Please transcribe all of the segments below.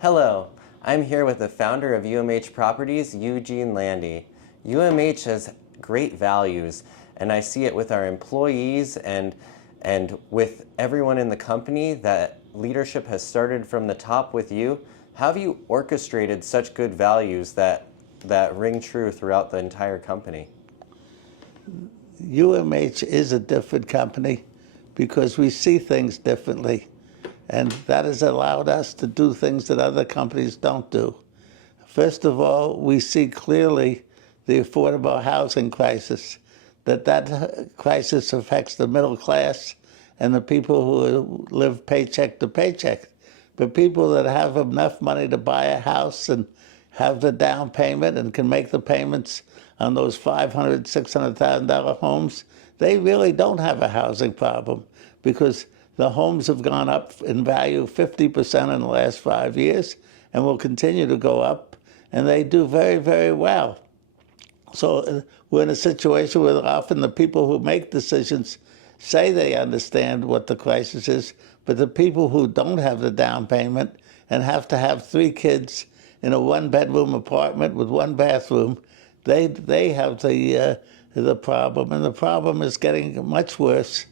Hello, I'm here with the founder of UMH Properties, Eugene Landy. UMH has great values, and I see it with our employees and with everyone in the company that leadership has started from the top with you. How have you orchestrated such good values that ring true throughout the entire company? UMH is a different company because we see things differently, and that has allowed us to do things that other companies don't do. First of all, we see clearly the affordable housing crisis, that crisis affects the middle class and the people who live paycheck to paycheck. But people that have enough money to buy a house and have the down payment and can make the payments on those $500,000, $600,000 homes, they really don't have a housing problem because the homes have gone up in value 50% in the last 5 years and will continue to go up, and they do very, very well. So we're in a situation where often the people who make decisions say they understand what the crisis is, but the people who don't have the down payment and have to have 3 kids in a one-bedroom apartment with 1 bathroom, they have the problem, and the problem is getting much worse.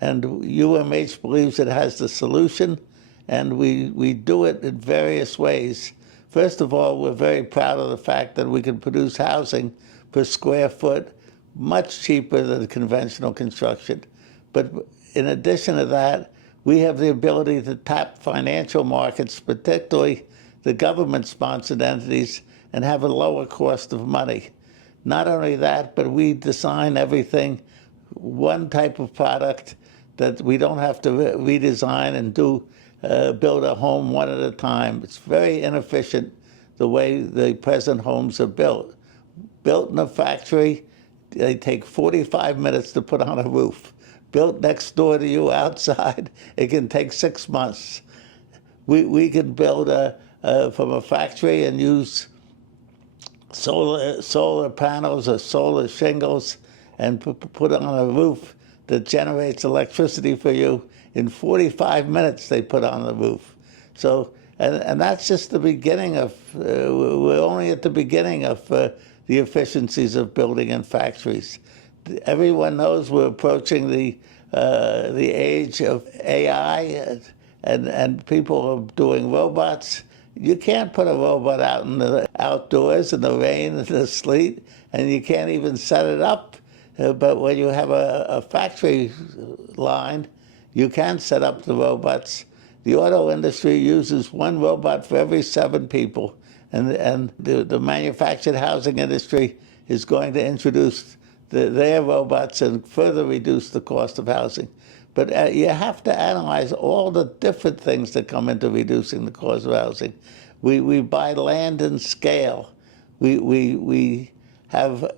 And UMH believes it has the solution, and we do it in various ways. First of all, we're very proud of the fact that we can produce housing per square foot much cheaper than conventional construction. But in addition to that, we have the ability to tap financial markets, particularly the government-sponsored entities, and have a lower cost of money. Not only that, but we design everything one type of product that we don't have to redesign and build a home one at a time. It's very inefficient the way the present homes are built. Built in a factory, they take 45 minutes to put on a roof. Built next door to you outside, it can take 6 months. We can build from a factory and use solar panels or solar shingles and put on a roof that generates electricity for you. In 45 minutes, they put on the roof. So, and that's just the beginning of, we're only at the beginning of the efficiencies of building in factories. Everyone knows we're approaching the age of AI, and people are doing robots. You can't put a robot out in the outdoors in the rain and the sleet, and you can't even set it up. But when you have a factory line, you can set up the robots. The auto industry uses 1 robot for every 7 people, and the manufactured housing industry is going to introduce their robots and further reduce the cost of housing. But you have to analyze all the different things that come into reducing the cost of housing. We buy land in scale. We have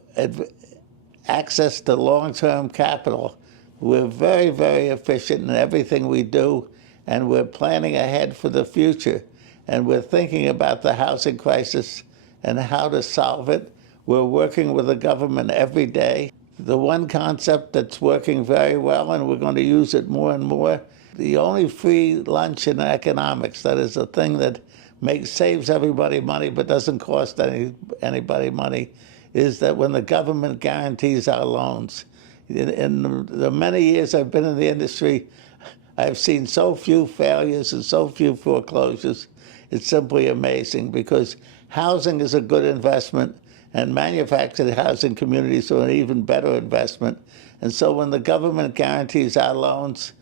access to long-term capital. We're very, very efficient in everything we do, and we're planning ahead for the future. And we're thinking about the housing crisis and how to solve it. We're working with the government every day. The one concept that's working very well, and we're going to use it more and more, the only free lunch in economics, that is a thing that saves everybody money but doesn't cost anybody money, is that when the government guarantees our loans. In the many years I've been in the industry, I've seen so few failures and so few foreclosures. It's simply amazing, because housing is a good investment, and manufactured housing communities are an even better investment. And so when the government guarantees our loans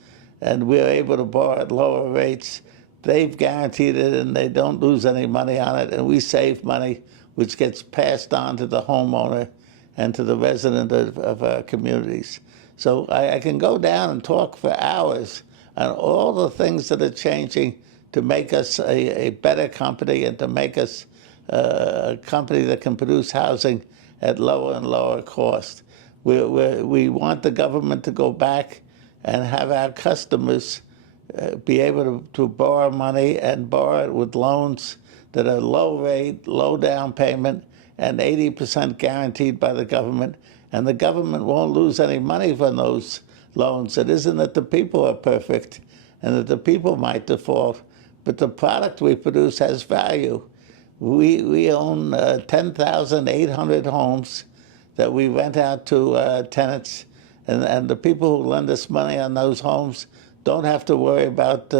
and we're able to borrow at lower rates, they've guaranteed it and they don't lose any money on it, and we save money, which gets passed on to the homeowner and to the resident of our communities. So I can go down and talk for hours on all the things that are changing to make us a better company and to make us a company that can produce housing at lower and lower cost. We want the government to go back and have our customers be able to borrow money and borrow it with loans that are low rate, low down payment, and 80% guaranteed by the government. And the government won't lose any money from those loans. It isn't that the people are perfect and that the people might default, but the product we produce has value. We own 10,800 homes that we rent out to tenants, and the people who lend us money on those homes don't have to worry about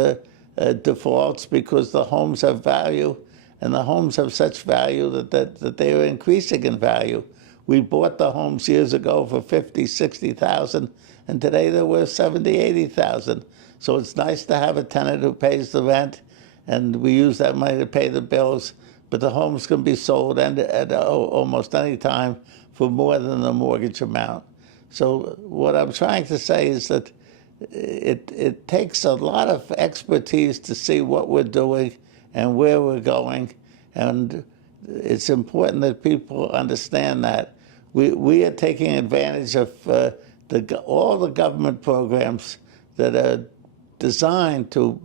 defaults because the homes have value, and the homes have such value that they are increasing in value. We bought the homes years ago for $50,000, $60,000, and today they're worth $70,000, $80,000. So it's nice to have a tenant who pays the rent, and we use that money to pay the bills. But the homes can be sold at almost any time for more than the mortgage amount. So what I'm trying to say is that it takes a lot of expertise to see what we're doing and where we're going, and it's important that people understand that. We are taking advantage of all the government programs that are designed to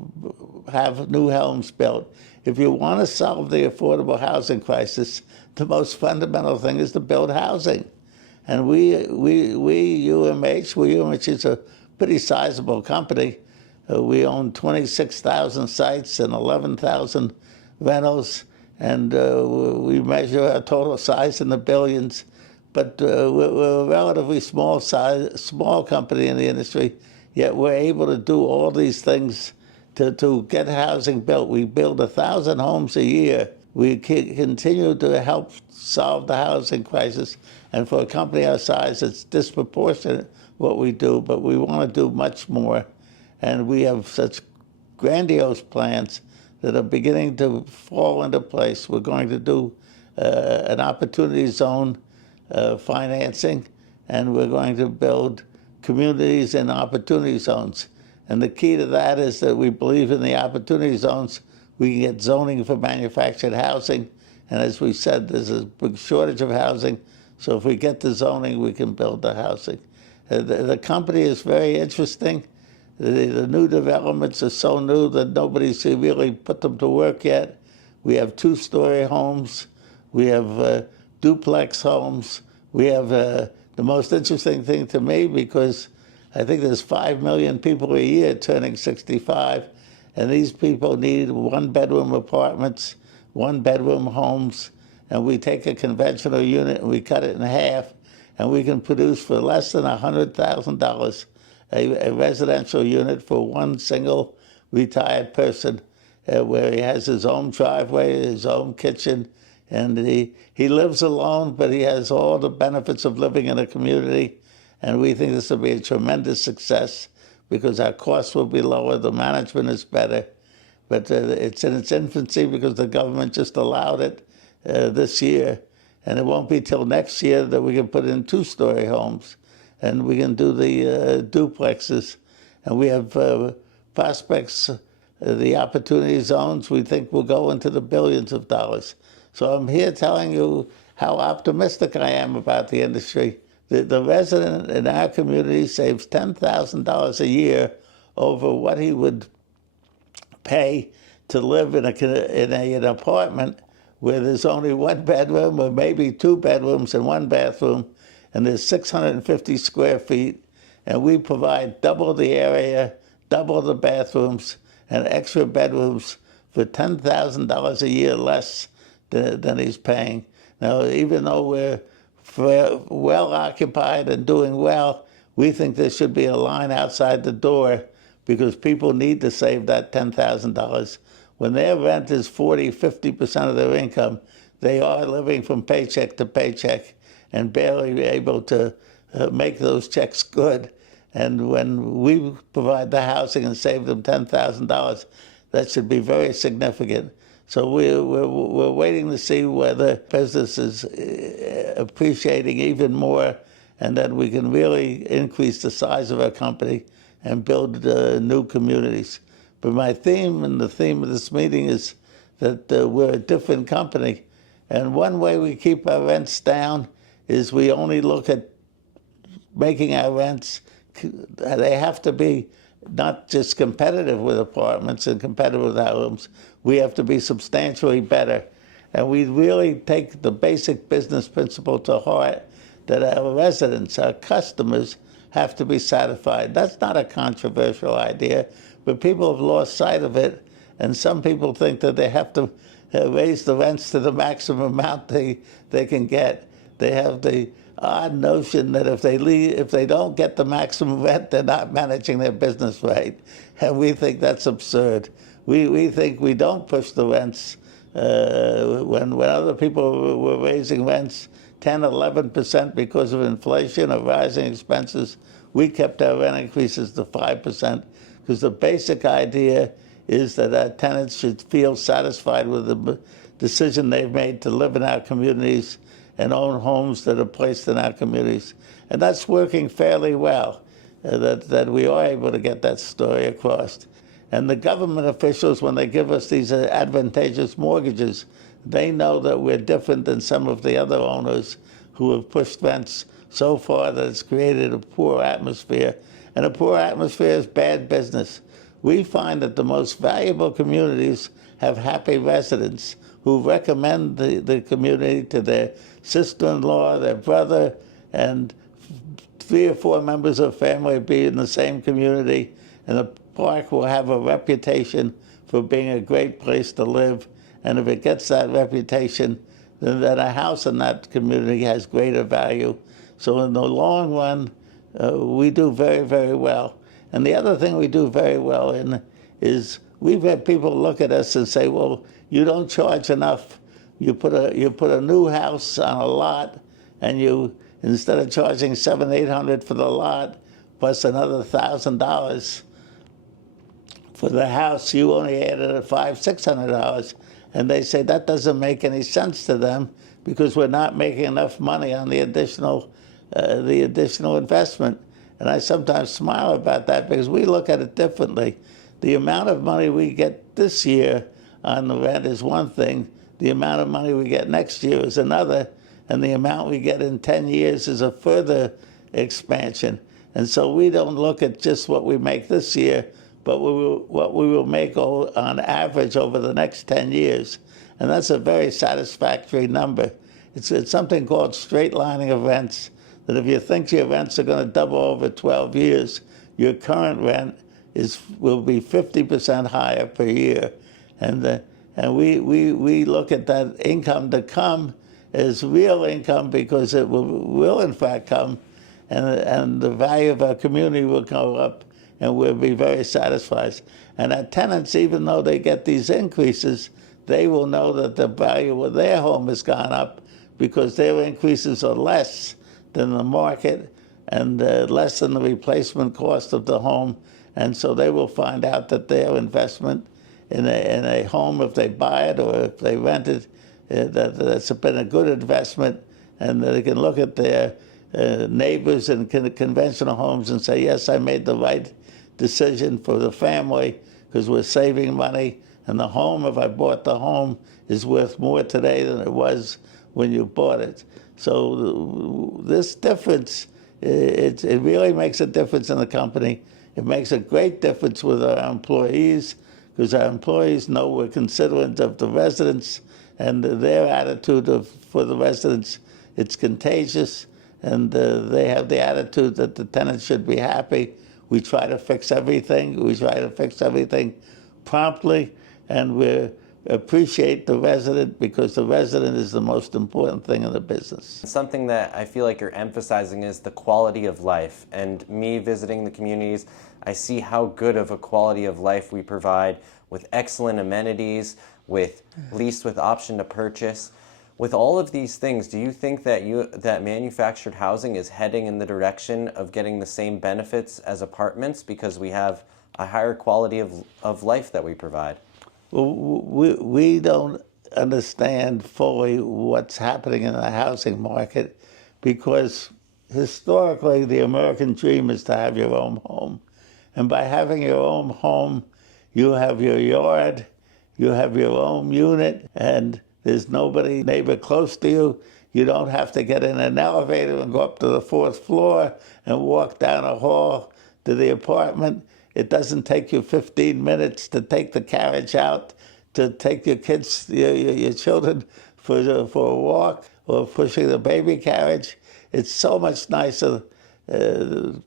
have new homes built. If you want to solve the affordable housing crisis, the most fundamental thing is to build housing. And UMH is a pretty sizable company. We own 26,000 sites and 11,000 rentals, and we measure our total size in the billions. But we're a relatively small company in the industry, yet we're able to do all these things to get housing built. We build 1,000 homes a year. We continue to help solve the housing crisis, and for a company our size, it's disproportionate what we do, but we want to do much more. And we have such grandiose plans that are beginning to fall into place. We're going to do an opportunity zone financing, and we're going to build communities in opportunity zones. And the key to that is that we believe in the opportunity zones, we can get zoning for manufactured housing. And as we said, there's a big shortage of housing. So if we get the zoning, we can build the housing. The company is very interesting. The new developments are so new that nobody's really put them to work yet. We have two-story homes. We have duplex homes. We have the most interesting thing to me, because I think there's 5 million people a year turning 65, and these people need one-bedroom apartments, one-bedroom homes, and we take a conventional unit and we cut it in half, and we can produce for less than $100,000 a residential unit for one single retired person, where he has his own driveway, his own kitchen, and he lives alone, but he has all the benefits of living in a community. And we think this will be a tremendous success because our costs will be lower, the management is better. But it's in its infancy because the government just allowed it this year. And it won't be till next year that we can put in two-story homes, and we can do the duplexes. And we have prospects, the opportunity zones, we think will go into the billions of dollars. So I'm here telling you how optimistic I am about the industry. The resident in our community saves $10,000 a year over what he would pay to live in an apartment where there's only one bedroom or maybe two bedrooms and one bathroom, and there's 650 square feet, and we provide double the area, double the bathrooms, and extra bedrooms for $10,000 a year less than he's paying. Now, even though we're well occupied and doing well, we think there should be a line outside the door because people need to save that $10,000. When their rent is 40, 50% of their income, they are living from paycheck to paycheck and barely able to make those checks good. And when we provide the housing and save them $10,000, that should be very significant. So we're waiting to see whether business is appreciating even more, and that we can really increase the size of our company and build new communities. But my theme and the theme of this meeting is that we're a different company. And one way we keep our rents down is we only look at making our rents, they have to be not just competitive with apartments and competitive with homes, we have to be substantially better. And we really take the basic business principle to heart that our residents, our customers, have to be satisfied. That's not a controversial idea, but people have lost sight of it, And some people think that they have to raise the rents to the maximum amount they can get. They have the odd notion that if they don't get the maximum rent, they're not managing their business right. And we think that's absurd. We think we don't push the rents. When other people were raising rents 10, 11% because of inflation or rising expenses, we kept our rent increases to 5%, because the basic idea is that our tenants should feel satisfied with the decision they've made to live in our communities and own homes that are placed in our communities. And that's working fairly well, that we are able to get that story across. And the government officials, when they give us these advantageous mortgages, they know that we're different than some of the other owners who have pushed rents so far that it's created a poor atmosphere. And a poor atmosphere is bad business. We find that the most valuable communities have happy residents who recommend the community to their sister-in-law, their brother, and 3 or 4 members of family be in the same community, and the park will have a reputation for being a great place to live. And if it gets that reputation, then a house in that community has greater value. So in the long run, we do very, very well. And the other thing we do very well in is we've had people look at us and say, well, you don't charge enough. You put a new house on a lot, and you, instead of charging $700, $800 for the lot, plus another $1,000 for the house, you only added $500, $600. And they say that doesn't make any sense to them because we're not making enough money on the additional investment. And I sometimes smile about that because we look at it differently. The amount of money we get this year on the rent is one thing. The amount of money we get next year is another. And the amount we get in 10 years is a further expansion. And so we don't look at just what we make this year, but what we will make on average over the next 10 years. And that's a very satisfactory number. It's something called straight lining of rents, that if you think your rents are going to double over 12 years, your current rent will be 50% higher per year. And we look at that income to come as real income because it will in fact come, and the value of our community will go up, and we'll be very satisfied. And our tenants, even though they get these increases, they will know that the value of their home has gone up because their increases are less than the market and less than the replacement cost of the home. And so they will find out that their investment in a home, if they buy it or if they rent it, that's been a good investment, and they can look at their neighbors in conventional homes and say, yes, I made the right decision for the family because we're saving money, and the home, if I bought the home, is worth more today than it was when you bought it. So this difference, it really makes a difference in the company. It makes a great difference with our employees because our employees know we're considerate of the residents and their attitude for the residents. It's contagious, and they have the attitude that the tenants should be happy. We try to fix everything. We try to fix everything promptly, and we appreciate the resident because the resident is the most important thing in the business. Something that I feel like you're emphasizing is the quality of life. And me visiting the communities, I see how good of a quality of life we provide with excellent amenities, with lease with option to purchase. With all of these things, do you think that manufactured housing is heading in the direction of getting the same benefits as apartments because we have a higher quality of life that we provide? Well, we don't understand fully what's happening in the housing market because historically the American dream is to have your own home. And by having your own home, you have your yard, you have your own unit, and there's neighbor close to you. You don't have to get in an elevator and go up to the 4th floor and walk down a hall to the apartment. It doesn't take you 15 minutes to take the carriage out, to take your kids, your children for a walk, or pushing the baby carriage. It's so much nicer.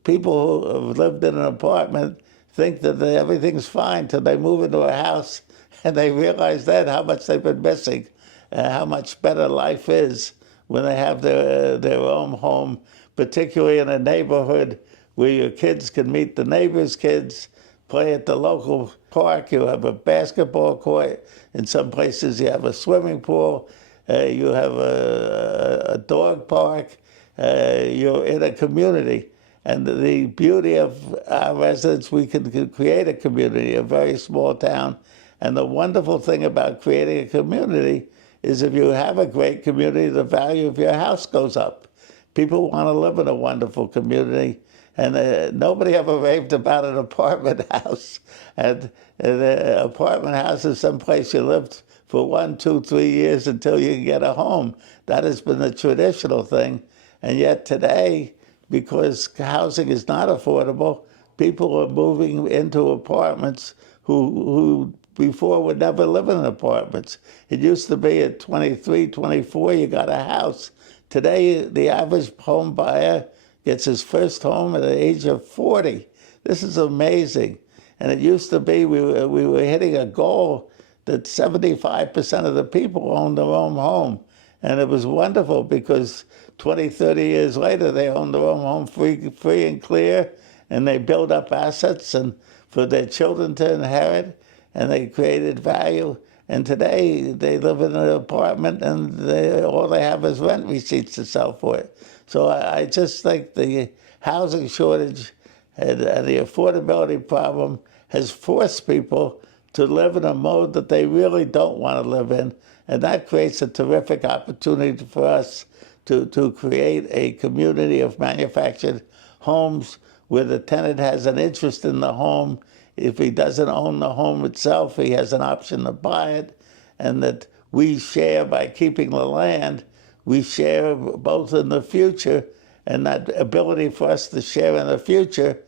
People who have lived in an apartment think that everything's fine till they move into a house and they realize then how much they've been missing, how much better life is when they have their own home, particularly in a neighborhood where your kids can meet the neighbors' kids, play at the local park. You have a basketball court. In some places, you have a swimming pool. You have a dog park. You're in a community. And the beauty of our residents, we can create a community, a very small town. And the wonderful thing about creating a community is if you have a great community, the value of your house goes up. People want to live in a wonderful community. And nobody ever raved about an apartment house. And an apartment house is someplace you lived for 1, 2, 3 years until you can get a home. That has been the traditional thing. And yet today, because housing is not affordable, people are moving into apartments who before would never live in apartments. It used to be at 23, 24, you got a house. Today, the average home buyer gets his first home at the age of 40. This is amazing. And it used to be we were hitting a goal that 75% of the people owned their own home. And it was wonderful because 20, 30 years later, they own their own home free and clear, and they build up assets and for their children to inherit, and they created value. And today, they live in an apartment, and all they have is rent receipts to sell for it. So I just think the housing shortage and the affordability problem has forced people to live in a mode that they really don't want to live in. And that creates a terrific opportunity for us to create a community of manufactured homes where the tenant has an interest in the home. If he doesn't own the home itself, he has an option to buy it, and that we share by keeping the land. We share both in the future, and that ability for us to share in the future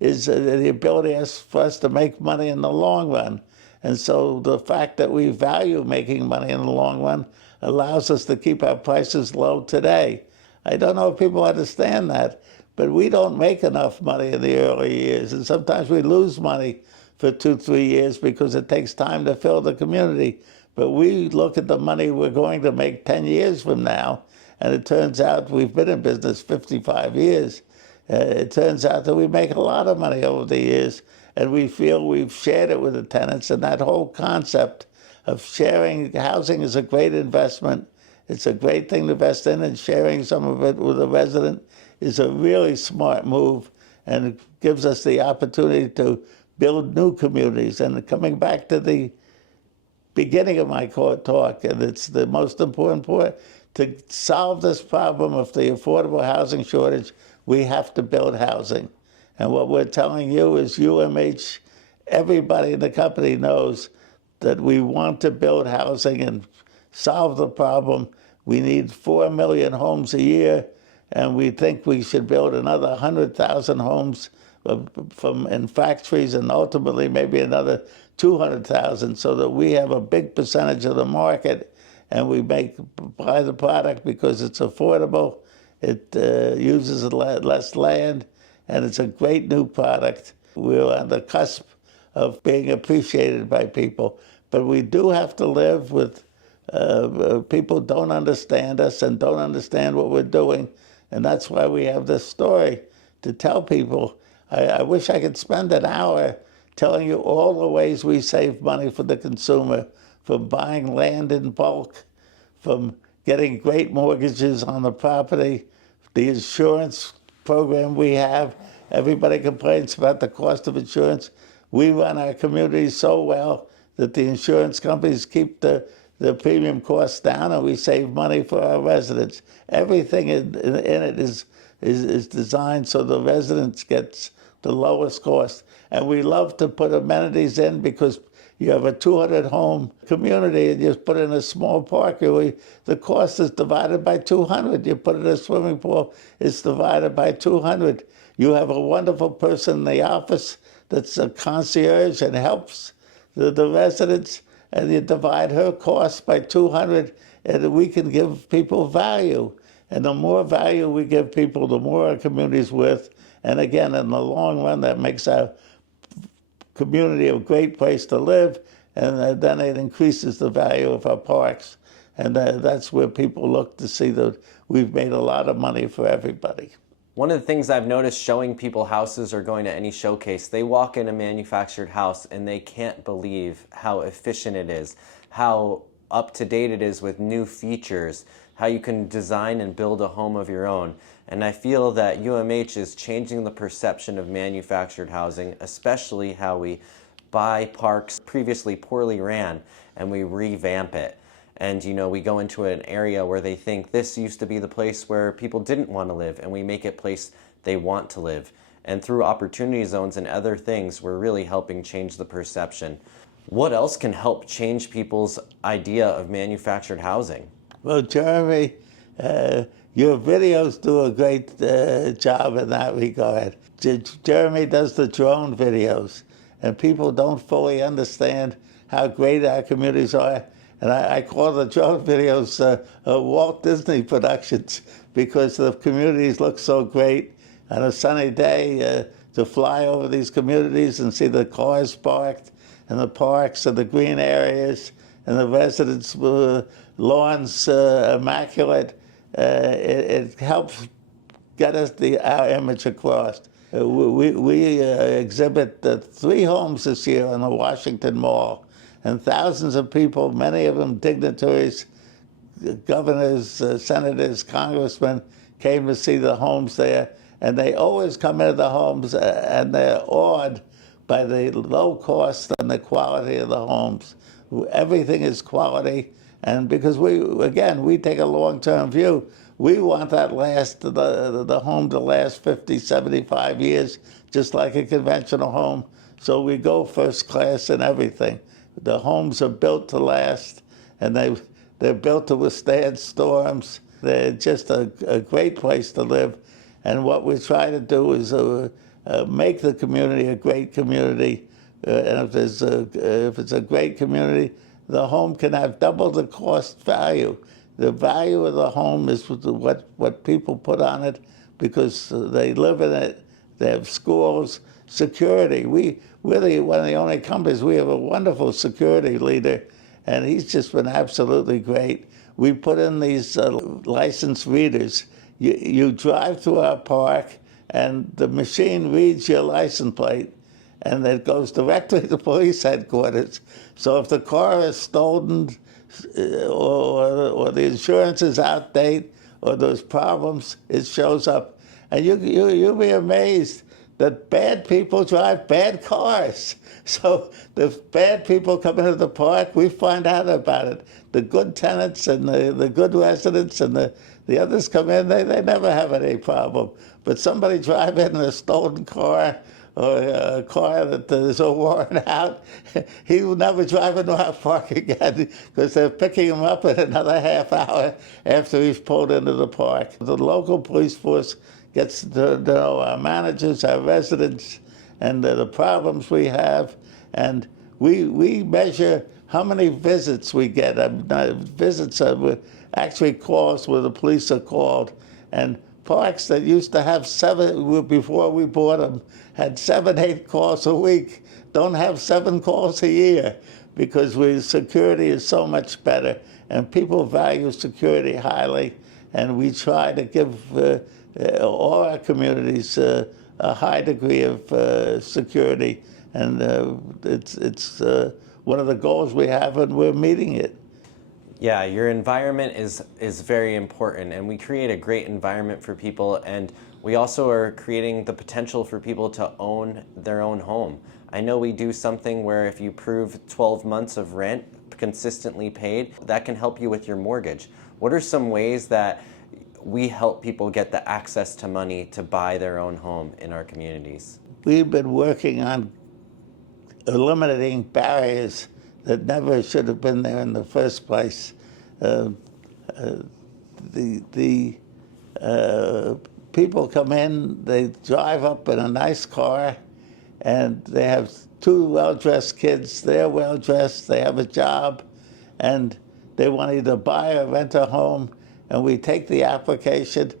is the ability for us to make money in the long run. And so the fact that we value making money in the long run allows us to keep our prices low today. I don't know if people understand that, but we don't make enough money in the early years, and sometimes we lose money for 2, 3 years because it takes time to fill the community. But we look at the money we're going to make 10 years from now, and it turns out we've been in business 55 years. It turns out that we make a lot of money over the years, and we feel we've shared it with the tenants. And that whole concept of sharing housing is a great investment. It's a great thing to invest in, and sharing some of it with a resident is a really smart move, and it gives us the opportunity to build new communities. And coming back to the beginning of my talk, and it's the most important point, to solve this problem of the affordable housing shortage, we have to build housing. And what we're telling you is UMH, everybody in the company knows that we want to build housing and solve the problem. We need 4 million homes a year, and we think we should build another 100,000 homes in factories, and ultimately maybe another 200,000, so that we have a big percentage of the market, and we buy the product because it's affordable, it uses less land, and it's a great new product. We're on the cusp of being appreciated by people, but we do have to live with people don't understand us and don't understand what we're doing, and that's why we have this story to tell people. I wish I could spend an hour telling you all the ways we save money for the consumer, from buying land in bulk, from getting great mortgages on the property, the insurance program we have. Everybody complains about the cost of insurance. We run our communities so well that the insurance companies keep the premium costs down, and we save money for our residents. Everything in it is designed so the residents gets the lowest cost. And we love to put amenities in because you have a 200-home community and you put in a small park, the cost is divided by 200. You put in a swimming pool, it's divided by 200. You have a wonderful person in the office that's a concierge and helps the residents, and you divide her costs by 200, and we can give people value. And the more value we give people, the more our community's worth. And again, in the long run, that makes our community a great place to live, and then it increases the value of our parks. And that's where people look to see that we've made a lot of money for everybody. One of the things I've noticed showing people houses or going to any showcase, they walk in a manufactured house and they can't believe how efficient it is, how up to date it is with new features, how you can design and build a home of your own. And I feel that UMH is changing the perception of manufactured housing, especially how we buy parks previously poorly ran and we revamp it. And we go into an area where they think this used to be the place where people didn't want to live, and we make it a place they want to live. And through opportunity zones and other things, we're really helping change the perception. What else can help change people's idea of manufactured housing? Well, Jeremy, your videos do a great job in that regard. Jeremy does the drone videos, and people don't fully understand how great our communities are. And I call the drone videos Walt Disney productions, because the communities look so great. On a sunny day, to fly over these communities and see the cars parked and the parks and the green areas and the residents' lawns immaculate, it helps get us our image across. We exhibit 3 homes this year on the Washington Mall. And thousands of people, many of them dignitaries, governors, senators, congressmen, came to see the homes there. And they always come into the homes and they're awed by the low cost and the quality of the homes. Everything is quality. And because we take a long-term view, we want that the home to last 50, 75 years, just like a conventional home. So we go first class in everything. The homes are built to last, and they're built to withstand storms. They're just a great place to live. And what we try to do is make the community a great community. And if it's a great community, the home can have double the cost value. The value of the home is what people put on it, because they live in it. They have schools, security. We're one of the only companies. We have a wonderful security leader, and he's just been absolutely great. We put in these licensed readers. You drive through our park, and the machine reads your license plate, and it goes directly to police headquarters. So if the car is stolen, or the insurance is outdated, or there's problems, it shows up. And you'll be amazed that bad people drive bad cars. So the bad people come into the park, we find out about it. The good tenants and the good residents and the others come in, they never have any problem. But somebody drive in a stolen car, or a car that is so worn out, he will never drive into our park again, because they're picking him up in another half hour after he's pulled into the park. The local police force gets to know our managers, our residents, and the problems we have. And we measure how many visits we get. Visits are actually calls where the police are called. And parks that used to have 7, before we bought them, had 7, 8 calls a week, don't have 7 calls a year, because security is so much better, and people value security highly, and we try to give all our communities a high degree of security, and it's one of the goals we have, and we're meeting it. Yeah, your environment is very important, and we create a great environment for people, and we also are creating the potential for people to own their own home. I know we do something where if you prove 12 months of rent consistently paid, that can help you with your mortgage. What are some ways that we help people get the access to money to buy their own home in our communities? We've been working on eliminating barriers that never should have been there in the first place. People come in, they drive up in a nice car, and they have 2 well-dressed kids. They're well-dressed, they have a job, and they want either buy or rent a home, and we take the application,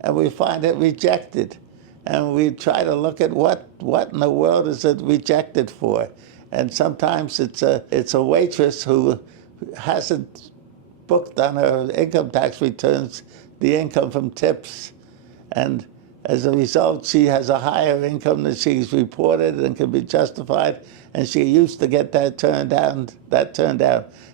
and we find it rejected. And we try to look at what in the world is it rejected for. and sometimes it's a waitress who hasn't booked on her income tax returns the income from tips, and as a result, she has a higher income than she's reported and can be justified, and she used to get that turned down.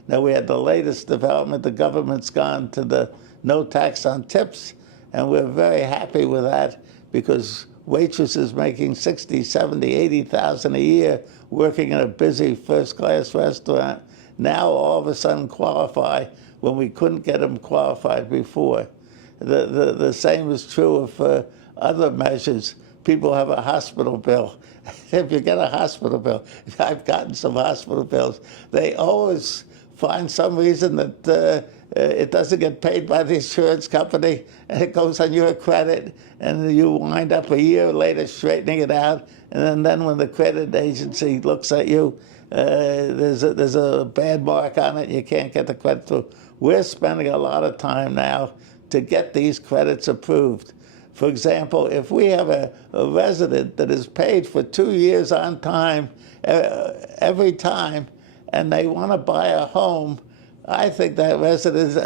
Now we had the latest development. The government's gone to the no tax on tips, and we're very happy with that because waitresses making 60, 70, 80,000 a year working in a busy first-class restaurant now all of a sudden qualify when we couldn't get them qualified before. The same is true of other measures. People have a hospital bill. If you get a hospital bill, I've gotten some hospital bills, they always find some reason that it doesn't get paid by the insurance company, and it goes on your credit, and you wind up a year later straightening it out, and then when the credit agency looks at you, there's a bad mark on it, you can't get the credit through. We're spending a lot of time now to get these credits approved. For example, if we have a resident that is paid for 2 years on time every time, and they want to buy a home, I think that resident,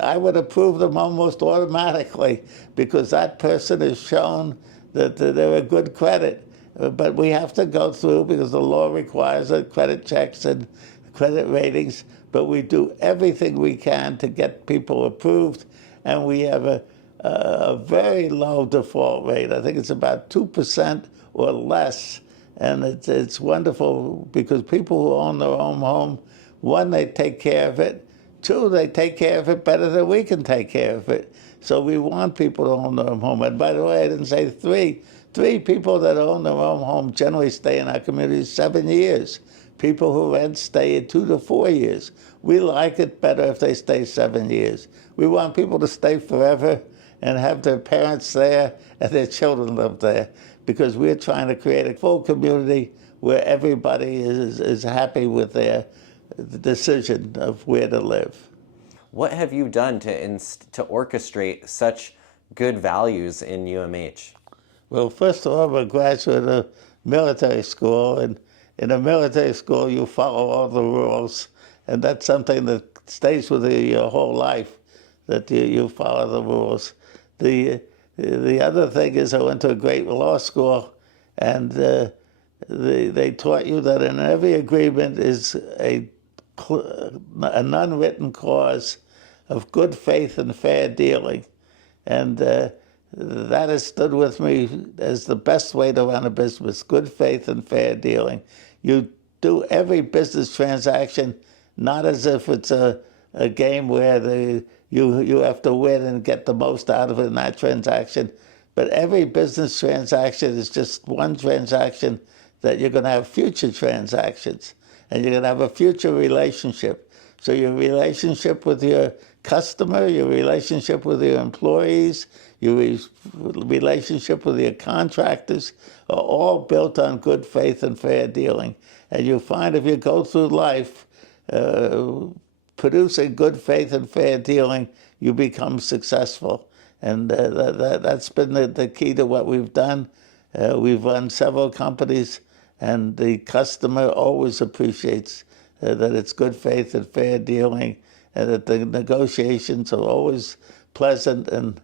I would approve them almost automatically because that person has shown that they're a good credit. But we have to go through because the law requires credit checks and credit ratings, but we do everything we can to get people approved, and we have a very low default rate. I think it's about 2% or less, and it's wonderful because people who own their own home, one, they take care of it. Two, they take care of it better than we can take care of it. So we want people to own their own home. And by the way, I didn't say three. Three people that own their own home generally stay in our community 7 years. People who rent stay 2 to 4 years. We like it better if they stay 7 years. We want people to stay forever and have their parents there and their children live there because we're trying to create a full community where everybody is happy with their decision of where to live. What have you done to orchestrate such good values in UMH? Well, first of all, I'm a graduate of military school, and in a military school you follow all the rules, and that's something that stays with you your whole life, that you follow the rules. The other thing is I went to a great law school, and they taught you that in every agreement is an unwritten clause of good faith and fair dealing. And that has stood with me as the best way to run a business, good faith and fair dealing. You do every business transaction not as if it's a game where you have to win and get the most out of it in that transaction, but every business transaction is just one transaction that you're going to have future transactions, and you're going to have a future relationship. So your relationship with your customer, your relationship with your employees, your relationship with your contractors are all built on good faith and fair dealing. And you'll find if you go through life producing good faith and fair dealing, you become successful. And that's been the key to what we've done. We've run several companies, and the customer always appreciates that it's good faith and fair dealing, and that the negotiations are always pleasant and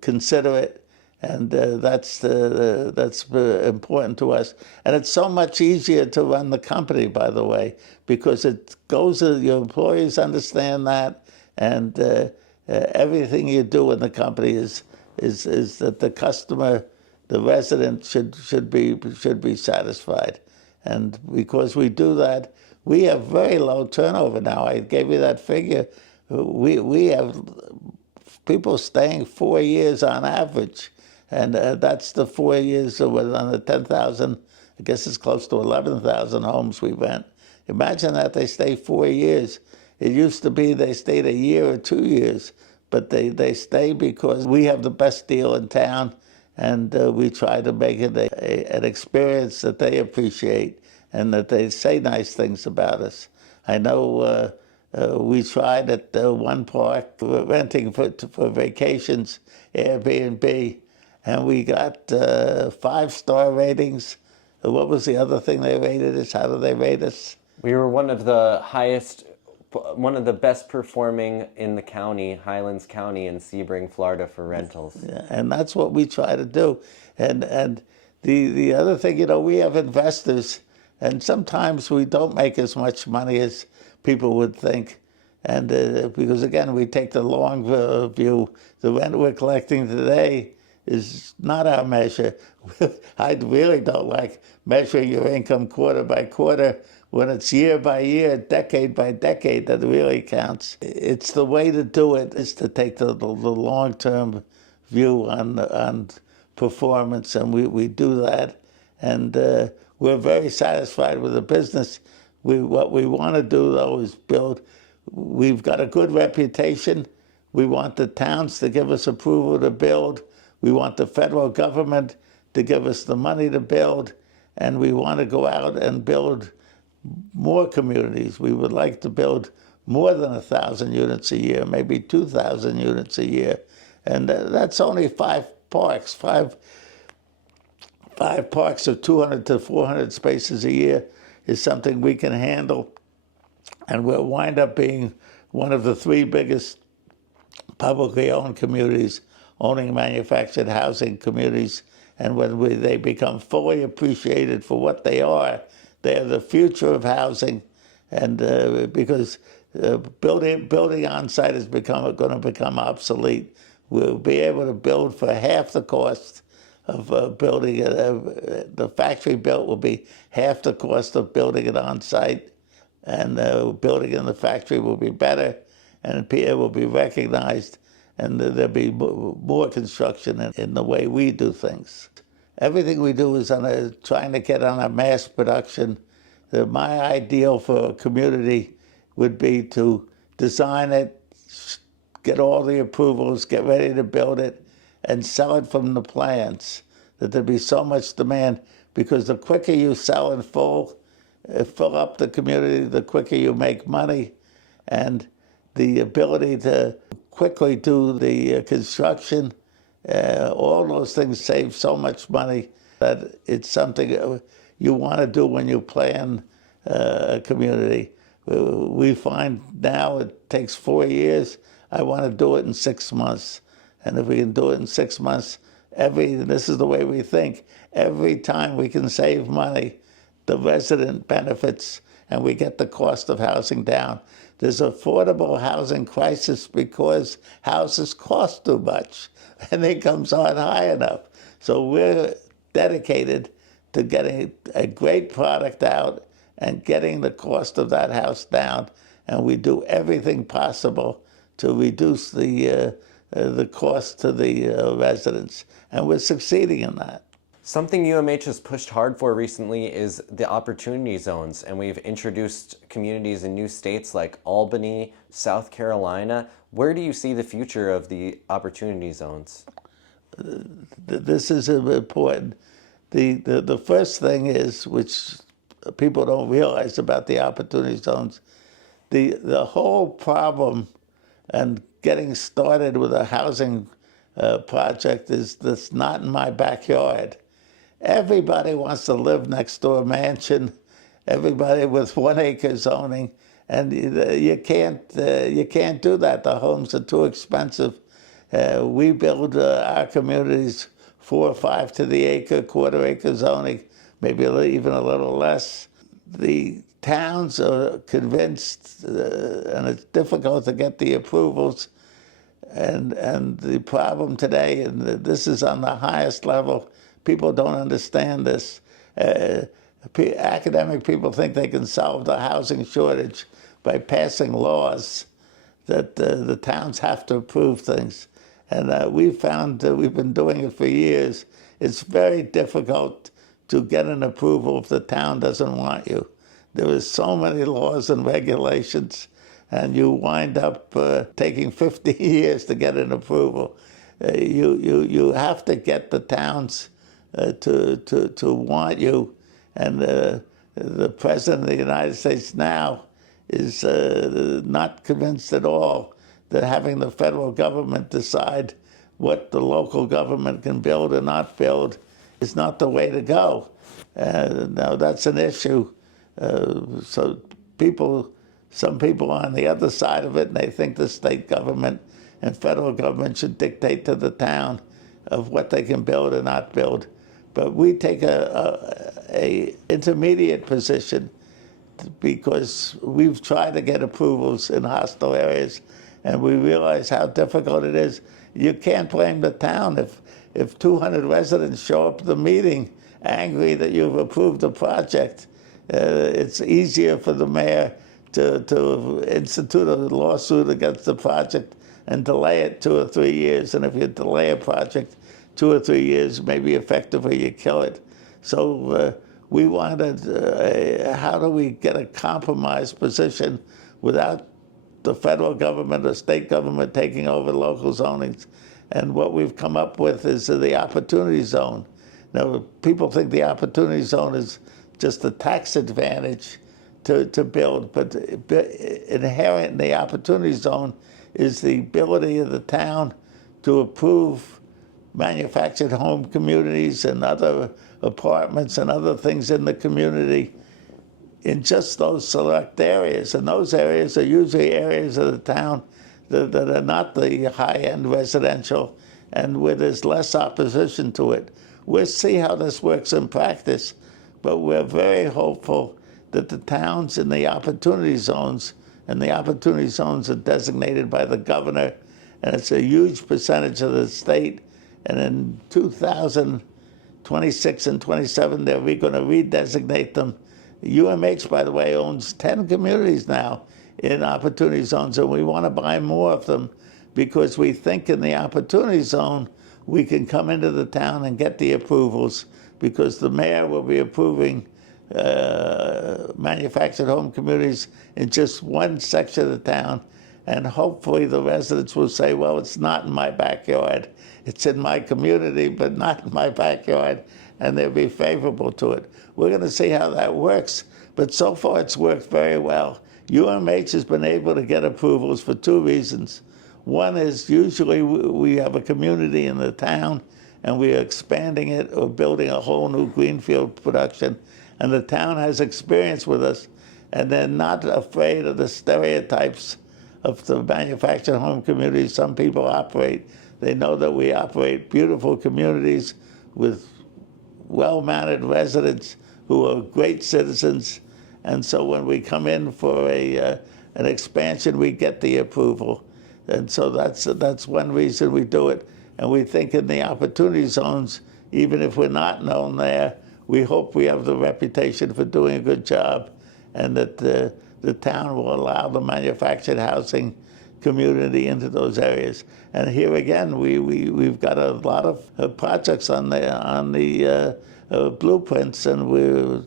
considerate, and that's important to us. And it's so much easier to run the company, by the way, because it goes, your employees understand that, and everything you do in the company is that the customer, the resident should be satisfied. And because we do that, we have very low turnover now. I gave you that figure. We have people staying 4 years on average, and that's the 4 years on the 10,000. I guess it's close to 11,000 homes we rent. Imagine that they stay 4 years. It used to be they stayed a year or 2 years, but they stay because we have the best deal in town, and we try to make it an experience that they appreciate and that they say nice things about us. I know we tried at one park renting for vacations, Airbnb, and we got 5-star ratings. what was the other thing they rated us? How did they rate us? We were one of the best performing in the county, Highlands County in Sebring, Florida, for rentals. Yeah, and that's what we try to do. And the other thing, we have investors, and sometimes we don't make as much money as people would think. And because, again, we take the long view. The rent we're collecting today is not our measure. I really don't like measuring your income quarter by quarter when it's year by year, decade by decade that really counts. It's the way to do it is to take the long-term view on performance, and we do that. And we're very satisfied with the business. What we want to do, though, is build. We've got a good reputation. We want the towns to give us approval to build. We want the federal government to give us the money to build. And we want to go out and build more communities. We would like to build more than 1,000 units a year, maybe 2,000 units a year. And that's only 5 parks. Five parks of 200 to 400 spaces a year is something we can handle. And we'll wind up being one of the 3 biggest publicly owned communities, owning manufactured housing communities. And when they become fully appreciated for what they are the future of housing. And because building on site is going to become obsolete, we'll be able to build for half the cost of building it. The factory built will be half the cost of building it on site. And building in the factory will be better, and it will be recognized, and there'll be more construction in the way we do things. Everything we do is trying to get on a mass production. My ideal for a community would be to design it, get all the approvals, get ready to build it, and sell it from the plans. That there'd be so much demand, because the quicker you sell in full, fill up the community, the quicker you make money. And the ability to quickly do the construction, all those things save so much money that it's something you want to do when you plan a community. We find now it takes 4 years. I want to do it in 6 months. And if we can do it in 6 months, this is the way we think, every time we can save money, the resident benefits, and we get the cost of housing down. There's affordable housing crisis because houses cost too much and incomes aren't high enough. So we're dedicated to getting a great product out and getting the cost of that house down, and we do everything possible to reduce the cost to the residents, and we're succeeding in that. Something UMH has pushed hard for recently is the opportunity zones, and we've introduced communities in new states like Albany, South Carolina. Where do you see the future of the opportunity zones? This is important. The first thing is, which people don't realize about the opportunity zones, the whole problem and getting started with a housing project is that's not in my backyard. Everybody wants to live next to a mansion, everybody with 1 acre zoning, and you can't do that. The homes are too expensive. We build our communities 4 or 5 to the acre, quarter acre zoning, maybe even a little less. The towns are convinced, and it's difficult to get the approvals. And the problem today, and this is on the highest level, people don't understand this. Academic people think they can solve the housing shortage by passing laws that the towns have to approve things. And we've found that we've been doing it for years. It's very difficult to get an approval if the town doesn't want you. There are so many laws and regulations, and you wind up taking 50 years to get an approval. You have to get the towns to want you, and the President of the United States now is not convinced at all that having the federal government decide what the local government can build or not build is not the way to go. Now that's an issue. So some people are on the other side of it, and they think the state government and federal government should dictate to the town of what they can build or not build. But we take a intermediate position because we've tried to get approvals in hostile areas, and we realize how difficult it is. You can't blame the town if 200 residents show up at the meeting angry that you've approved a project. It's easier for the mayor to institute a lawsuit against the project and delay it 2 or 3 years. And if you delay a project 2 or 3 years, maybe effectively you kill it. So we wanted, how do we get a compromised position without the federal government or state government taking over local zonings? And what we've come up with is the opportunity zone. Now, people think the opportunity zone is just a tax advantage to build, but inherent in the opportunity zone is the ability of the town to approve manufactured home communities and other apartments and other things in the community in just those select areas. And those areas are usually areas of the town that are not the high-end residential and where there's less opposition to it. We'll see how this works in practice, but we're very hopeful that the towns in the opportunity zones, and the opportunity zones are designated by the governor, and it's a huge percentage of the state, and in 2026 and 27, they're going to redesignate them. UMH, by the way, owns 10 communities now in opportunity zones, and we want to buy more of them because we think in the opportunity zone, we can come into the town and get the approvals because the mayor will be approving manufactured home communities in just one section of the town. And hopefully the residents will say, well, it's not in my backyard. It's in my community, but not in my backyard. And they'll be favorable to it. We're going to see how that works. But so far it's worked very well. UMH has been able to get approvals for 2 reasons. One is usually we have a community in the town and we are expanding it or building a whole new greenfield production. And the town has experience with us and they're not afraid of the stereotypes of the manufactured home communities some people operate. They know that we operate beautiful communities with well-mannered residents who are great citizens. And so when we come in for an expansion, we get the approval. And so that's one reason we do it. And we think in the opportunity zones, even if we're not known there, we hope we have the reputation for doing a good job and that the town will allow the manufactured housing community into those areas. And here again, we've got a lot of projects on the blueprints, and we're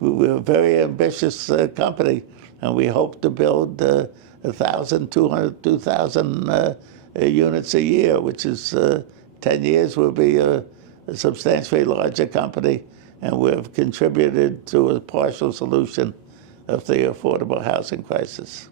a very ambitious company, and we hope to build 1,000, 200, 2,000 units a year, which is 10 years will be a substantially larger company, and we've contributed to a partial solution of the affordable housing crisis.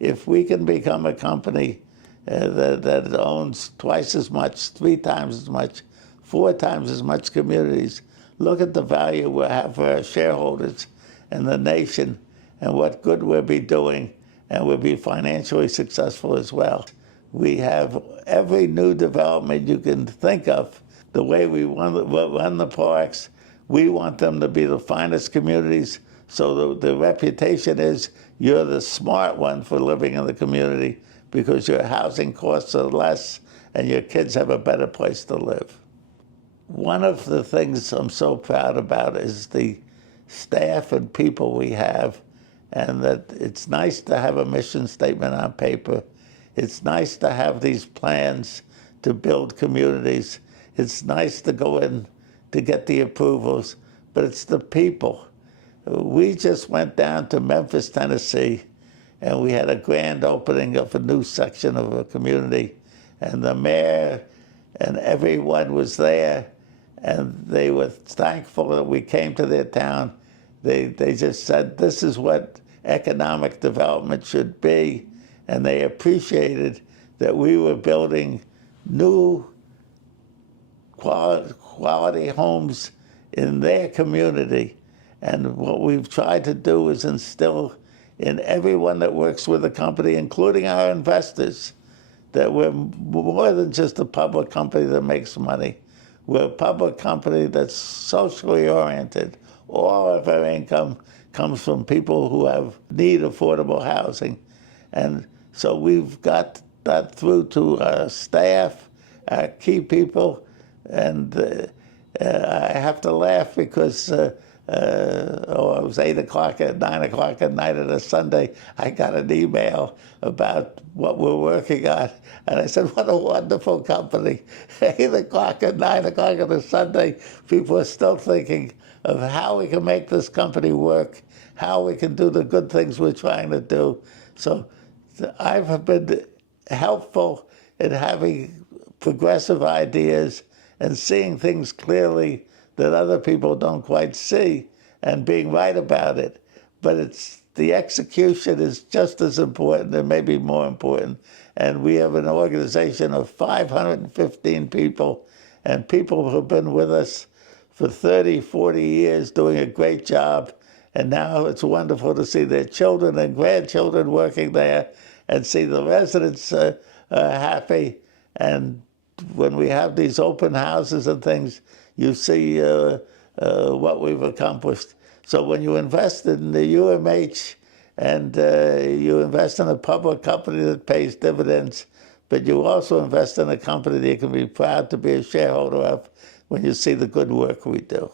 If we can become a company that owns twice as much, 3 times as much, 4 times as much communities, look at the value we'll have for our shareholders and the nation and what good we'll be doing, and we'll be financially successful as well. We have every new development you can think of. The way we run the parks, we want them to be the finest communities, so the reputation is you're the smart one for living in the community because your housing costs are less and your kids have a better place to live. One of the things I'm so proud about is the staff and people we have, and that it's nice to have a mission statement on paper. It's nice to have these plans to build communities. It's nice to go in to get the approvals, but it's the people. We just went down to Memphis, Tennessee, and we had a grand opening of a new section of a community, and the mayor and everyone was there, and they were thankful that we came to their town. They just said, this is what economic development should be, and they appreciated that we were building new quality homes in their community. And what we've tried to do is instill in everyone that works with the company, including our investors, that we're more than just a public company that makes money. We're a public company that's socially oriented. All of our income comes from people who need affordable housing. And so we've got that through to our staff, our key people, and I have to laugh because it was 8 o'clock at 9 o'clock at night on a Sunday. I got an email about what we're working on, and I said, "What a wonderful company!" 8 o'clock at 9 o'clock on a Sunday, people are still thinking of how we can make this company work, how we can do the good things we're trying to do. So I've been helpful in having progressive ideas and seeing things clearly that other people don't quite see and being right about it. But the execution is just as important and maybe more important. And we have an organization of 515 people and people who have been with us for 30, 40 years doing a great job. And now it's wonderful to see their children and grandchildren working there and see the residents happy. And when we have these open houses and things, you see what we've accomplished. So when you invest in the UMH and you invest in a public company that pays dividends, but you also invest in a company that you can be proud to be a shareholder of when you see the good work we do.